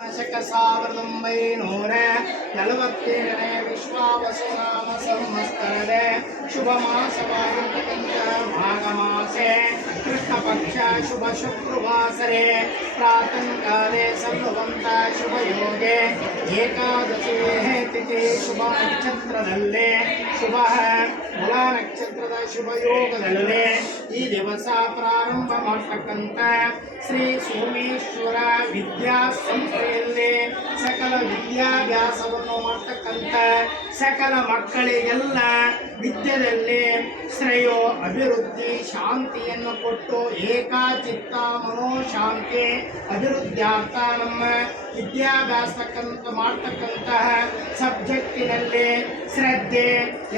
ಶಕ 1947ನೇ ವಿಶ್ವಾವಸುನಾಮ ಸಂವತ್ಸರದೆ ಶುಭ ಮಾಸವಾದಂಥ ಮಾಘ ಮಾಸೆ ಕೃಷ್ಣ ಪಕ್ಷ ಶುಭ ಶುಕ್ರವಾಸರೆ ಪ್ರಾತಃಕಾಲೇ ಸಲ್ಲುವಂತ ಶುಭ ಯೋಗೆ ಏಕಾದಶಿ ತಿಥಿ ಶುಭ ನಕ್ಷತ್ರದಲ್ಲೇ ಶುಭ ಮೂಲ ನಕ್ಷತ್ರದ ಶುಭ ಯೋಗದಲ್ಲೇ ಈ ದಿವಸ ಪ್ರಾರಂಭ ಮಾಡತಕ್ಕಂಥ ಶ್ರೀ ಸೋಮೇಶ್ವರ ವಿದ್ಯಾ ಸಂಸ್ಥೆಯಲ್ಲಿ ಸಕಲ ವಿದ್ಯಾಭ್ಯಾಸವನ್ನು ಮಾಡತಕ್ಕಂಥ ಸಕಲ ಮಕ್ಕಳಿಗೆಲ್ಲ ವಿದ್ಯೆಯಲ್ಲಿ ಶ್ರೇಯೋ ಅಭಿವೃದ್ಧಿ ಶಾಂತಿಯನ್ನು ಕೊಟ್ಟು ಏಕಾಚಿತ್ತ ಮನೋಶಾಂತಿ ಅಭಿವೃದ್ಧಿಯಾರ್ಥ ನಮ್ಮ ವಿದ್ಯಾಭ್ಯಾಸಕ್ಕಂತ ಮಾಡ್ತಕ್ಕಂತಹ ಸಬ್ಜೆಕ್ಟಿನಲ್ಲಿ ಶ್ರದ್ಧೆ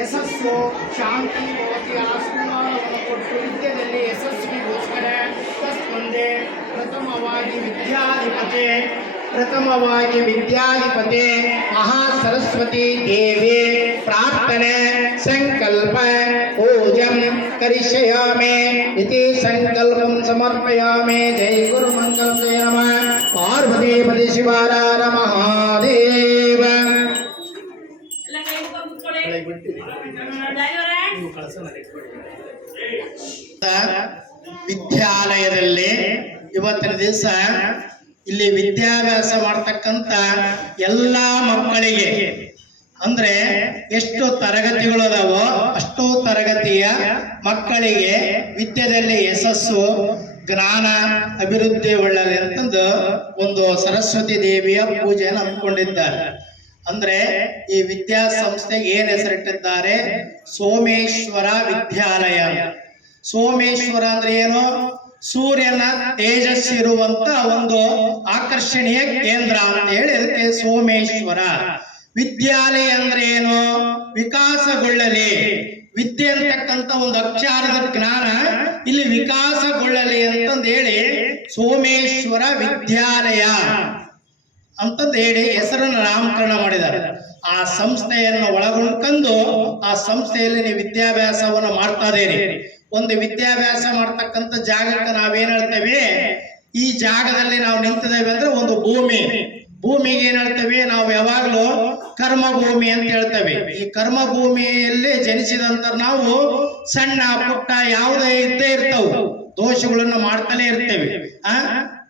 ಯಶಸ್ಸು ಶಾಂತಿ ಭವತಿ ಆಶೀರ್ವಾದವನ್ನು ಕೊಟ್ಟು ವಿದ್ಯೆಯಲ್ಲಿ ಯಶಸ್ವಿಗೋಸ್ಕರ ಮುಂದೆ ಪ್ರಥಮವಾಗಿ ವಿದ್ಯಾಧಿಪತಿ ಮಹಾಸರಸ್ವತಿ ದೇವಿ ಪ್ರಾರ್ಥನೆ ಸಂಕಲ್ಪ ಪೂಜಂ ಕರಿಷ್ಯಾಮಿ ಇತಿ ಸಂಕಲ್ಪಂ ಸಮರ್ಪಯಾಮಿ. ಜೈ ಗುರು ಮಂಗಲಂ ಜಯ ನಮಃ ಪಾರ್ವತಿ ಪತಿ ಶಿವಾರಾರ ಮಹಾದೇವ. ವಿದ್ಯಾಲಯದಲ್ಲಿ ಇವತ್ತಿನ ದಿವಸ ಇಲ್ಲಿ ವಿದ್ಯಾಭ್ಯಾಸ ಮಾಡತಕ್ಕಂತ ಎಲ್ಲ ಮಕ್ಕಳಿಗೆ ಅಂದ್ರೆ ಎಷ್ಟು ತರಗತಿಗಳು ಅದಾವೋ ಅಷ್ಟು ತರಗತಿಯ ಮಕ್ಕಳಿಗೆ ವಿದ್ಯೆಯಲ್ಲಿ ಯಶಸ್ಸು ಜ್ಞಾನ ಅಭಿವೃದ್ಧಿ ಒಳ್ಳೆಯದು ಅಂತಂದು ಒಂದು ಸರಸ್ವತಿ ದೇವಿಯ ಪೂಜೆಯನ್ನು ಹಮ್ಮಿಕೊಂಡಿದ್ದಾರೆ. ಅಂದ್ರೆ ಈ ವಿದ್ಯಾಸಂಸ್ಥೆಗೆ ಏನ್ ಹೆಸರಿಟ್ಟಿದ್ದಾರೆ? ಸೋಮೇಶ್ವರ ವಿದ್ಯಾಲಯ. ಸೋಮೇಶ್ವರ ಅಂದ್ರೆ ಏನು? ಸೂರ್ಯನ ತೇಜಸ್ಸಿರುವಂತ ಒಂದು ಆಕರ್ಷಣೀಯ ಕೇಂದ್ರ ಅಂತ ಹೇಳಿ ಅದಕ್ಕೆ ಸೋಮೇಶ್ವರ. ವಿದ್ಯಾಲಯ ಅಂದ್ರೆ ಏನು? ವಿಕಾಸಗೊಳ್ಳಲಿ, ವಿದ್ಯೆ ಅಂತಕ್ಕಂಥ ಒಂದು ಅಕ್ಷರದ ಜ್ಞಾನ ಇಲ್ಲಿ ವಿಕಾಸಗೊಳ್ಳಲಿ ಅಂತಂದು ಹೇಳಿ ಸೋಮೇಶ್ವರ ವಿದ್ಯಾಲಯ ಅಂತಂದು ಹೇಳಿ ಹೆಸರನ್ನು ನಾಮಕರಣ ಮಾಡಿದ್ದಾರೆ. ಆ ಸಂಸ್ಥೆಯನ್ನು ಒಳಗೊಂಡ್ಕೊಂಡು ಆ ಸಂಸ್ಥೆಯಲ್ಲಿ ನೀವು ವಿದ್ಯಾಭ್ಯಾಸವನ್ನು ಮಾಡ್ತಾ ಇದ್ದೀರಿ. ಒಂದು ವಿದ್ಯಾಭ್ಯಾಸ ಮಾಡ್ತಕ್ಕಂಥ ಜಾಗಕ್ಕೆ ನಾವೇನ್ ಹೇಳ್ತೇವೆ? ಈ ಜಾಗದಲ್ಲಿ ನಾವು ನಿಂತಿದ್ದೇವೆ ಅಂದ್ರೆ ಒಂದು ಭೂಮಿಗೆ ಏನ್ ಹೇಳ್ತೇವೆ ನಾವು? ಯಾವಾಗಲೂ ಕರ್ಮಭೂಮಿ ಅಂತ ಹೇಳ್ತೇವೆ. ಈ ಕರ್ಮಭೂಮಿಯಲ್ಲಿ ಜನಿಸಿದಂತ ನಾವು ಸಣ್ಣ ಪುಟ್ಟ ಯಾವುದೇ ಇದ್ದೇ ಇರ್ತವು, ದೋಷಗಳನ್ನು ಮಾಡ್ತಾನೆ ಇರ್ತೇವೆ.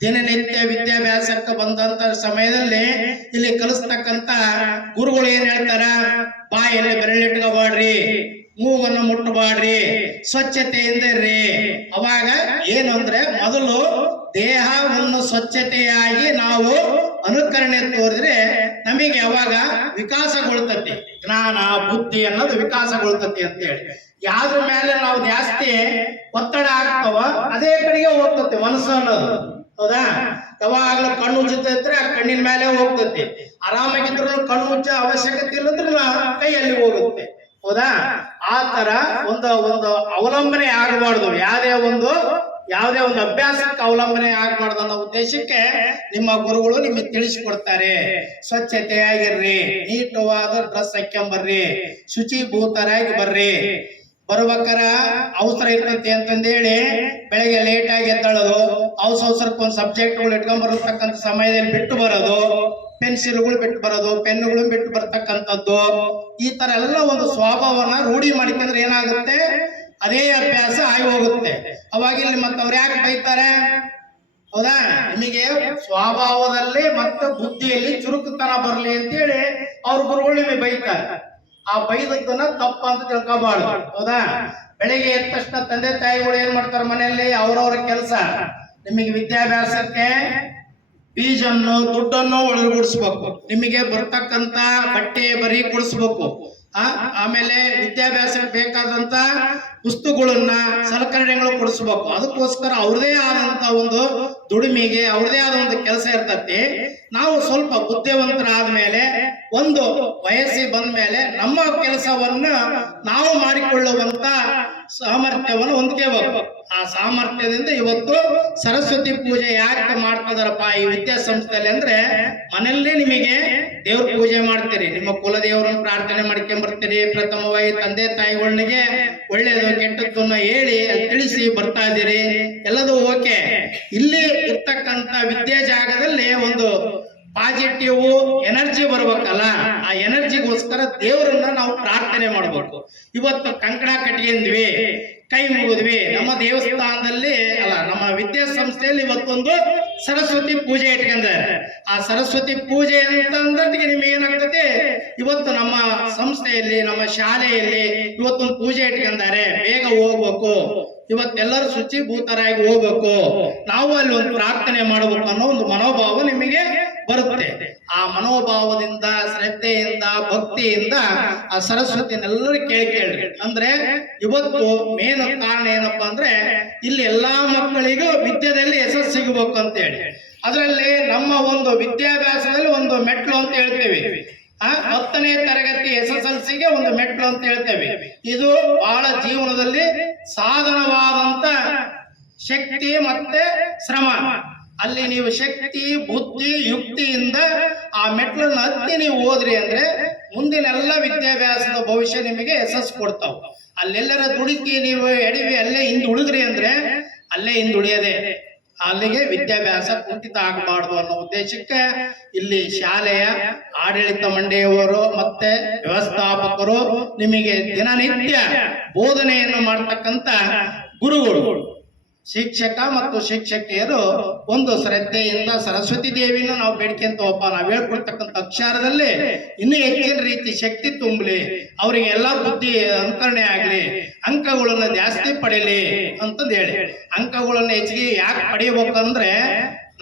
ದಿನನಿತ್ಯ ವಿದ್ಯಾಭ್ಯಾಸಕ್ಕೆ ಬಂದಂತ ಸಮಯದಲ್ಲಿ ಇಲ್ಲಿ ಕಲಿಸ್ತಕ್ಕಂತ ಗುರುಗಳು ಏನ್ ಹೇಳ್ತಾರ? ಬಾಯಲ್ಲಿ ಬೆರಳಿಟ್ಕೋಬಾಡ್ರಿ, ಮೂಗನ್ನು ಮುಟ್ಟಬಾಡ್ರಿ, ಸ್ವಚ್ಛತೆಯಿಂದ ಇರ್ರಿ. ಅವಾಗ ಏನು ಅಂದ್ರೆ ಮೊದಲು ದೇಹವನ್ನು ಸ್ವಚ್ಛತೆಯಾಗಿ ನಾವು ಅನುಕರಣೆ ತೋರಿದ್ರೆ ನಮಗೆ ಯಾವಾಗ ವಿಕಾಸಗೊಳ್ತತಿ, ಜ್ಞಾನ ಬುದ್ಧಿ ಅನ್ನೋದು ವಿಕಾಸಗೊಳ್ತತಿ ಅಂತ ಹೇಳಿ. ಯಾವ್ದ್ರ ಮೇಲೆ ನಾವು ಜಾಸ್ತಿ ಒತ್ತಡ ಆಗ್ತಾವ ಅದೇ ಕಡೆಗೆ ಹೋಗ್ತತಿ ಮನಸ್ಸು ಅನ್ನೋದು. ಹೌದಾ? ಯಾವಾಗಲೂ ಕಣ್ಣು ಮುಚ್ಚುತ್ತಿದ್ರೆ ಆ ಕಣ್ಣಿನ ಮೇಲೆ ಹೋಗ್ತತಿ. ಆರಾಮಾಗಿದ್ರು ಕಣ್ಣು ಮುಚ್ಚ ಅವಶ್ಯಕತೆ ಇಲ್ಲದ್ರೆ ಕೈಯಲ್ಲಿ ಹೋಗುತ್ತೆ. ಹೌದಾ? ಆ ತರ ಒಂದು ಅವಲಂಬನೆ ಆಗಬಾರ್ದು, ಯಾವುದೇ ಒಂದು ಅಭ್ಯಾಸಕ್ಕೆ ಅವಲಂಬನೆ ಆಗಬಾರ್ದು ಅನ್ನೋ ಉದ್ದೇಶಕ್ಕೆ ನಿಮ್ಮ ಗುರುಗಳು ನಿಮಗೆ ತಿಳಿಸಿಕೊಡ್ತಾರೆ. ಸ್ವಚ್ಛತೆಯಾಗಿರ್ರಿ, ನೀಟವಾದ ಡ್ರೆಸ್ ಹಾಕ್ಕೊಂಬರ್ರಿ, ಶುಚಿಭೂತರಾಗಿ ಬರ್ರಿ. ಬರ್ಬೇಕಾರ ಅವಸರ ಇರ್ತೈತಿ ಅಂತಂದೇಳಿ ಬೆಳಗ್ಗೆ ಲೇಟ್ ಆಗಿ ಎದ್ದಳೋದು, ಅವಸರಕ್ಕೆ ಒಂದು ಸಬ್ಜೆಕ್ಟ್ಗಳು ಇಟ್ಕೊಂಡ್ ಬರತಕ್ಕಂಥ ಸಮಯದಲ್ಲಿ ಬಿಟ್ಟು ಬರೋದು, ಪೆನ್ಸಿಲ್ಗಳು ಬಿಟ್ಟು ಬರೋದು, ಪೆನ್ನುಗಳು ಬಿಟ್ಟು ಬರ್ತಕ್ಕಂಥದ್ದು, ಈ ತರ ಎಲ್ಲ ಒಂದು ಸ್ವಭಾವವನ್ನ ರೂಢಿ ಮಾಡಿಕೊಂಡ್ರೆ ಏನಾಗುತ್ತೆ? ಅದೇ ಅಭ್ಯಾಸ ಆಗಿ ಹೋಗುತ್ತೆ. ಅವಾಗ ಇಲ್ಲಿ ಮತ್ತೆ ಅವ್ರು ಯಾಕೆ ಬೈತಾರೆ? ಹೌದಾ? ನಿಮಗೆ ಸ್ವಭಾವದಲ್ಲಿ ಮತ್ತು ಬುದ್ಧಿಯಲ್ಲಿ ಚುರುಕುತನ ಬರಲಿ ಅಂತೇಳಿ ಅವ್ರ ಗುರುಗಳು ನಿಮಗೆ ಬೈತಾರೆ. ಆ ಬೈದದ್ದನ್ನ ತಪ್ಪ ಅಂತ ತಿಳ್ಕೊಬಾರ್ದು. ಹೌದಾ? ಬೆಳಿಗ್ಗೆ ಎದ್ದ ತಕ್ಷಣ ತಂದೆ ತಾಯಿಗಳು ಏನ್ ಮಾಡ್ತಾರೆ ಮನೆಯಲ್ಲಿ? ಅವ್ರವ್ರ ಕೆಲಸ. ನಿಮಗೆ ವಿದ್ಯಾಭ್ಯಾಸಕ್ಕೆ ಫೀಸನ್ನು ದುಡ್ಡನ್ನು ಒಳಗೂಡಿಸ್ಬೇಕು, ನಿಮಗೆ ಬರ್ತಕ್ಕಂತ ಬಟ್ಟೆ ಬರಿ ಕೊಡಿಸ್ಬೇಕು, ಆಮೇಲೆ ವಿದ್ಯಾಭ್ಯಾಸಕ್ಕೆ ಬೇಕಾದಂತ ಪುಸ್ತಕಗಳನ್ನ ಸಲಕರಣೆಗಳು ಕೊಡಿಸ್ಬೇಕು. ಅದಕ್ಕೋಸ್ಕರ ಅವ್ರದೇ ಆದಂತ ಒಂದು ದುಡಿಮೆಗೆ ಅವ್ರದೇ ಆದ ಒಂದು ಕೆಲಸ ಇರ್ತತಿ. ನಾವು ಸ್ವಲ್ಪ ಬುದ್ಧಿವಂತರಾದ್ಮೇಲೆ ಒಂದು ವಯಸ್ಸಿಗೆ ಬಂದ ಮೇಲೆ ನಮ್ಮ ಕೆಲಸವನ್ನ ನಾವು ಮಾಡಿಕೊಳ್ಳುವಂತ ಸಾಮರ್ಥ್ಯವನ್ನು ಹೊಂದ್ಕೋಬೇಕು. ಆ ಸಾಮರ್ಥ್ಯದಿಂದ ಇವತ್ತು ಸರಸ್ವತಿ ಪೂಜೆ ಯಾಕೆ ಮಾಡ್ತಿದಾರಪ್ಪ ಈ ವಿದ್ಯಾಸಂಸ್ಥೆಯಲ್ಲಿ ಅಂದ್ರೆ, ಮನೆಯಲ್ಲೇ ನಿಮಗೆ ದೇವ್ರ ಪೂಜೆ ಮಾಡ್ತೀರಿ, ನಿಮ್ಮ ಕುಲದೇವರನ್ನು ಪ್ರಾರ್ಥನೆ ಮಾಡ್ಕೊಂಡ್ಬರ್ತೀರಿ. ಪ್ರಥಮವಾಗಿ ತಂದೆ ತಾಯಿಗಳಿಗೆ ಒಳ್ಳೇದು ಕೆಟ್ಟದ್ದನ್ನ ಹೇಳಿ ತಿಳಿಸಿ ಬರ್ತಾ ಇದ್ದೀರಿ, ಎಲ್ಲದೂ ಓಕೆ. ಇಲ್ಲಿ ಇರ್ತಕ್ಕಂಥ ವಿದ್ಯಾ ಜಾಗದಲ್ಲಿ ಒಂದು ಪಾಸಿಟಿವ್ ಎನರ್ಜಿ ಬರ್ಬೇಕಲ್ಲ, ಆ ಎನರ್ಜಿಗೋಸ್ಕರ ದೇವರನ್ನ ನಾವು ಪ್ರಾರ್ಥನೆ ಮಾಡ್ಬೇಕು. ಇವತ್ತು ಕಂಕಣ ಕಟ್ಕೊಂಡ್ವಿ, ಕೈ ಮುಗಿದ್ವಿ, ನಮ್ಮ ದೇವಸ್ಥಾನದಲ್ಲಿ ಅಲ್ಲ ನಮ್ಮ ವಿದ್ಯಾಸಂಸ್ಥೆಯಲ್ಲಿ ಇವತ್ತೊಂದು ಸರಸ್ವತಿ ಪೂಜೆ ಇಟ್ಕೊಂಡಿದ್ದಾರೆ. ಆ ಸರಸ್ವತಿ ಪೂಜೆ ಅಂತಂದ್ರೆ ನಿಮ್ಗೆ ಏನಾಗ್ತದೆ, ಇವತ್ತು ನಮ್ಮ ಸಂಸ್ಥೆಯಲ್ಲಿ ನಮ್ಮ ಶಾಲೆಯಲ್ಲಿ ಇವತ್ತೊಂದು ಪೂಜೆ ಇಟ್ಕೊಂಡಿದ್ದಾರೆ, ಬೇಗ ಹೋಗ್ಬೇಕು, ಇವತ್ತೆಲ್ಲರೂ ಶುಚಿಭೂತರಾಗಿ ಹೋಗ್ಬೇಕು, ನಾವು ಅಲ್ಲಿ ಒಂದು ಪ್ರಾರ್ಥನೆ ಮಾಡಬೇಕು ಅನ್ನೋ ಒಂದು ಮನೋಭಾವ ನಿಮಗೆ ಬರುತ್ತೆ. ಆ ಮನೋಭಾವದಿಂದ, ಶ್ರದ್ಧೆಯಿಂದ, ಭಕ್ತಿಯಿಂದ ಆ ಸರಸ್ವತಿನೆಲ್ಲರೂ ಕೇಳ್ರಿ. ಅಂದ್ರೆ ಇವತ್ತು ಮೇನ್ ಕಾರಣ ಏನಪ್ಪಾ ಅಂದ್ರೆ ಇಲ್ಲಿ ಎಲ್ಲಾ ಮಕ್ಕಳಿಗೂ ವಿದ್ಯೆಯಲ್ಲಿ ಯಶಸ್ಸು ಸಿಗಬೇಕು ಅಂತ ಹೇಳಿ, ಅದರಲ್ಲಿ ನಮ್ಮ ಒಂದು ವಿದ್ಯಾಭ್ಯಾಸದಲ್ಲಿ ಒಂದು ಮೆಟ್ಲು ಅಂತ ಹೇಳ್ತೇವೆ. 10ನೇ ತರಗತಿ SSLCಗೆ ಒಂದು ಮೆಟ್ಲು ಅಂತ ಹೇಳ್ತೇವೆ. ಇದು ಬಹಳ ಜೀವನದಲ್ಲಿ ಸಾಧನವಾದಂತ ಶಕ್ತಿ ಮತ್ತೆ ಶ್ರಮ. ಅಲ್ಲಿ ನೀವು ಶಕ್ತಿ, ಬುದ್ಧಿ, ಯುಕ್ತಿಯಿಂದ ಆ ಮೆಟ್ಲನ್ನ ಹತ್ತಿ ನೀವು ಹೋದ್ರಿ ಅಂದ್ರೆ ಮುಂದಿನೆಲ್ಲ ವಿದ್ಯಾಭ್ಯಾಸದ ಭವಿಷ್ಯ ನಿಮಗೆ ಯಶಸ್ಸು ಕೊಡ್ತಾವ. ಅಲ್ಲೆಲ್ಲರ ದುಡುಕಿ ನೀವು ಎಡವಿ ಅಲ್ಲೇ ಹಿಂದುಳಿದ್ರಿ ಅಂದ್ರೆ ಅಲ್ಲೇ ಹಿಂದುಳಿಯದೆ, ಅಲ್ಲಿಗೆ ವಿದ್ಯಾಭ್ಯಾಸ ಕುಂಠಿತ ಆಗಬಾರ್ದು ಅನ್ನೋ ಉದ್ದೇಶಕ್ಕೆ ಇಲ್ಲಿ ಶಾಲೆಯ ಆಡಳಿತ ಮಂಡಳಿಯವರು ಮತ್ತೆ ವ್ಯವಸ್ಥಾಪಕರು ನಿಮಗೆ ದಿನನಿತ್ಯ ಬೋಧನೆಯನ್ನು ಮಾಡತಕ್ಕಂತ ಗುರುಗಳು, ಶಿಕ್ಷಕ ಮತ್ತು ಶಿಕ್ಷಕಿಯರು ಒಂದು ಶ್ರದ್ಧೆಯಿಂದ ಸರಸ್ವತಿ ದೇವಿನ ನಾವು ಬೇಡ್ಕೊಂತವಪ್ಪ, ನಾವು ಹೇಳ್ಕೊಡ್ತಕ್ಕಂಥ ಅಕ್ಷರದಲ್ಲಿ ಇನ್ನೂ ಹೆಚ್ಚಿನ ರೀತಿ ಶಕ್ತಿ ತುಂಬಲಿ, ಅವರಿಗೆ ಎಲ್ಲ ಬುದ್ಧಿ ಅನುಕರಣೆ ಆಗಲಿ, ಅಂಕಗಳನ್ನು ಜಾಸ್ತಿ ಪಡೀಲಿ ಅಂತಂದು ಹೇಳಿ. ಅಂಕಗಳನ್ನು ಹೆಚ್ಚಿಗೆ ಯಾಕೆ ಪಡೆಯಬೇಕಂದ್ರೆ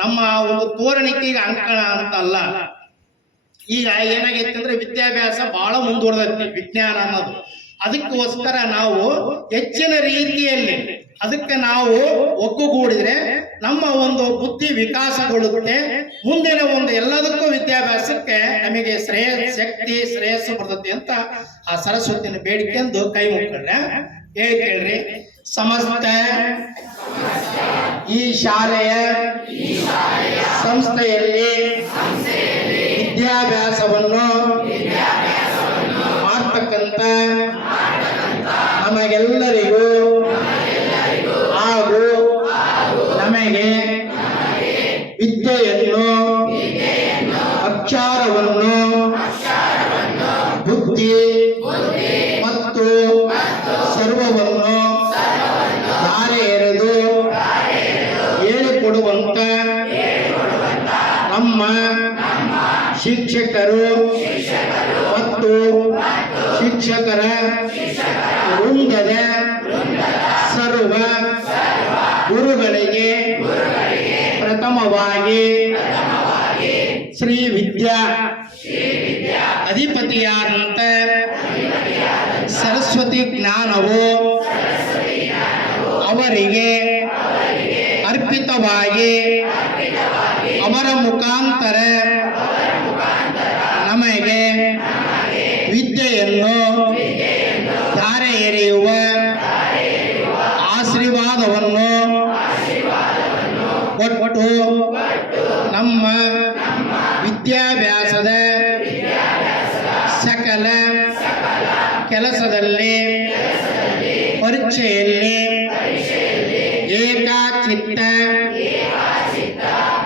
ನಮ್ಮ ಒಂದು ತೋರಣಿಕೆಗೆ ಅಂಕಣ ಅಂತ ಅಲ್ಲ. ಈಗ ಏನಾಗೈತೆ ಅಂದ್ರೆ ವಿದ್ಯಾಭ್ಯಾಸ ಬಹಳ ಮುಂದುವರೆದೈತಿ, ವಿಜ್ಞಾನ ಅನ್ನೋದು. ಅದಕ್ಕೋಸ್ಕರ ನಾವು ಹೆಚ್ಚಿನ ರೀತಿಯಲ್ಲಿ ಅದಕ್ಕೆ ನಾವು ಒಗ್ಗುಗೂಡಿದ್ರೆ ನಮ್ಮ ಒಂದು ಬುದ್ಧಿ ವಿಕಾಸಗೊಳ್ಳುತ್ತೆ. ಮುಂದಿನ ಒಂದು ಎಲ್ಲದಕ್ಕೂ ವಿದ್ಯಾಭ್ಯಾಸಕ್ಕೆ ನಮಗೆ ಶಕ್ತಿ ಶ್ರೇಯಸ್ಸು ಬರ್ತದೆ ಅಂತ ಆ ಸರಸ್ವತಿನ ಬೇಡಿಕೆಂದು ಕೈ ಮುಗ್ಕೊಂಡ್ರೆ ಕೇಳ್ರಿ. ಸಮಸ್ತ ಈ ಶಾಲೆಯ ಸಂಸ್ಥೆಯಲ್ಲಿ ವಿದ್ಯಾಭ್ಯಾಸವನ್ನು ಮಾಡ್ತಕ್ಕಂಥ ನಮಗೆಲ್ಲರಿಗೂ ಹಾಗೂ ನಮಗೆ ವಿದ್ಯೆಯನ್ನು, ಅಕ್ಷರವನ್ನು, ಬುದ್ಧಿ ಮತ್ತು ಸರ್ವವನ್ನು ಧಾರೆ ಎರೆದು ಹೇಳಿಕೊಡುವಂತ ನಮ್ಮ ಶಿಕ್ಷಕರು ಮತ್ತು ಶಿಕ್ಷಕರ ವೃಂದದ ಸರ್ವ ಗುರುಗಳಿಗೆ ಪ್ರಥಮವಾಗಿ ಶ್ರೀ ವಿದ್ಯಾ ಅಧಿಪತಿಯಾದಂತ ಸರಸ್ವತಿ ಜ್ಞಾನವು ಅವರಿಗೆ ಅರ್ಪಿತವಾಗಿ ಅವರ ಮುಖಾಂತರ ನಮಗೆ ವಿದ್ಯೆಯನ್ನು ಧಾರೆ ಎರೆಯುವ ಆಶೀರ್ವಾದವನ್ನು ಕೊಟ್ಟು ನಮ್ಮ ವಿದ್ಯಾಭ್ಯಾಸದ ಸಕಲ ಕೆಲಸದಲ್ಲಿ ಪರೀಕ್ಷೆಯಲ್ಲಿ ಏಕಾಚಿತ್ತ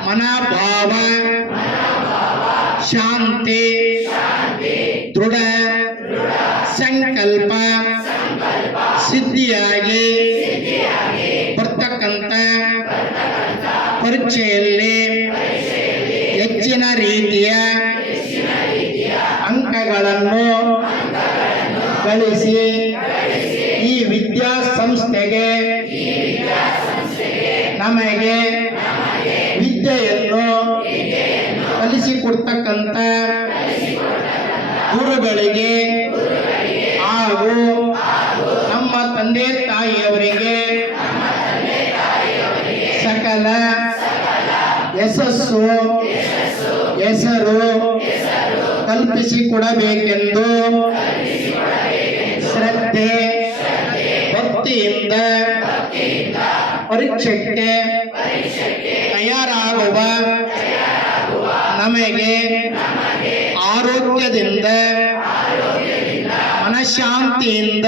ಮನೋಭಾವ, ಶಾಂತಿ, ದೃಢ ಸಂಕಲ್ಪ ಸಿದ್ಧಿಯಾಗಿ ಬರ್ತಕ್ಕಂಥ ಪರೀಕ್ಷೆಯಲ್ಲಿ ಹೆಚ್ಚಿನ ರೀತಿಯ ಅಂಕಗಳನ್ನು ಗಳಿಸಿ ಈ ವಿದ್ಯಾಸಂಸ್ಥೆಗೆ ನಮಗೆ ವಿದ್ಯೆಯನ್ನು ಕಲಿಸಿಕೊಡ್ತಕ್ಕಂಥ ಗುರುಗಳಿಗೆ ಹಾಗೂ ನಮ್ಮ ತಂದೆ ತಾಯಿಯವರಿಗೆ ಸಕಲ ಯಶಸ್ಸು ಹೆಸರು ಕಲ್ಪಿಸಿಕೊಡಬೇಕೆಂದು ಶ್ರದ್ಧೆ ಭಕ್ತಿಯಿಂದ ಪರೀಕ್ಷೆಗೆ ತಯಾರಾಗುವ ನಮಗೆ ಆರೋಗ್ಯದಿಂದ ಮನಃಶಾಂತಿಯಿಂದ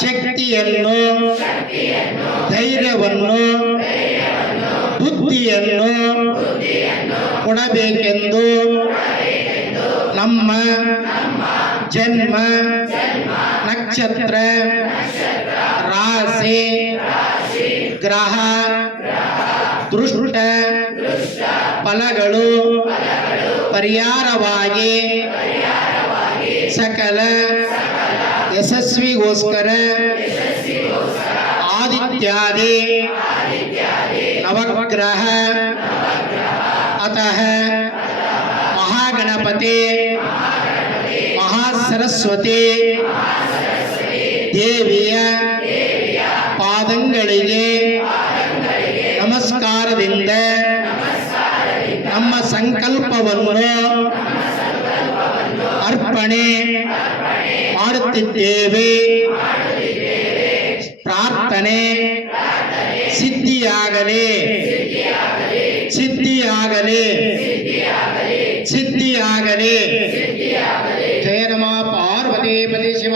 ಶಕ್ತಿಯನ್ನು ಧೈರ್ಯವನ್ನು ಬುದ್ಧಿಯನ್ನು ಕೊಡಬೇಕೆಂದು ನಮ್ಮ ಜನ್ಮ ನಕ್ಷತ್ರ ರಾಶಿ ಗ್ರಹ ದೃಷ್ಟ ಫಲಗಳು ಪರಿಹಾರವಾಗಿ ಸಕಲ ಯಶಸ್ವಿಗೋಸ್ಕರ ಆದಿತ್ಯಾದಿ ನವಗ್ರಹ ಅತಃ ಮಹಾಗಣಪತಿ ಮಹಾಸರಸ್ವತಿ ದೇವಿಯ ಪಾದಂಗಳಿಗೆ ನಮಸ್ಕಾರದಿಂದ ನಮ್ಮ ಸಂಕಲ್ಪವನ್ನು ಅರ್ಪಣೆ ಮಾಡುತ್ತಿದ್ದೇವೆ. ಪ್ರಾರ್ಥನೆ ಸಿದ್ಧಿಯಾಗಲಿ ಸಿದ್ಧಿಯಾಗಲಿ ಸಿದ್ಧಿಯಾಗಲಿ. ಜಯ ನಮಃ ಪಾರ್ವತಿ ಪತಿ ಶಿವ.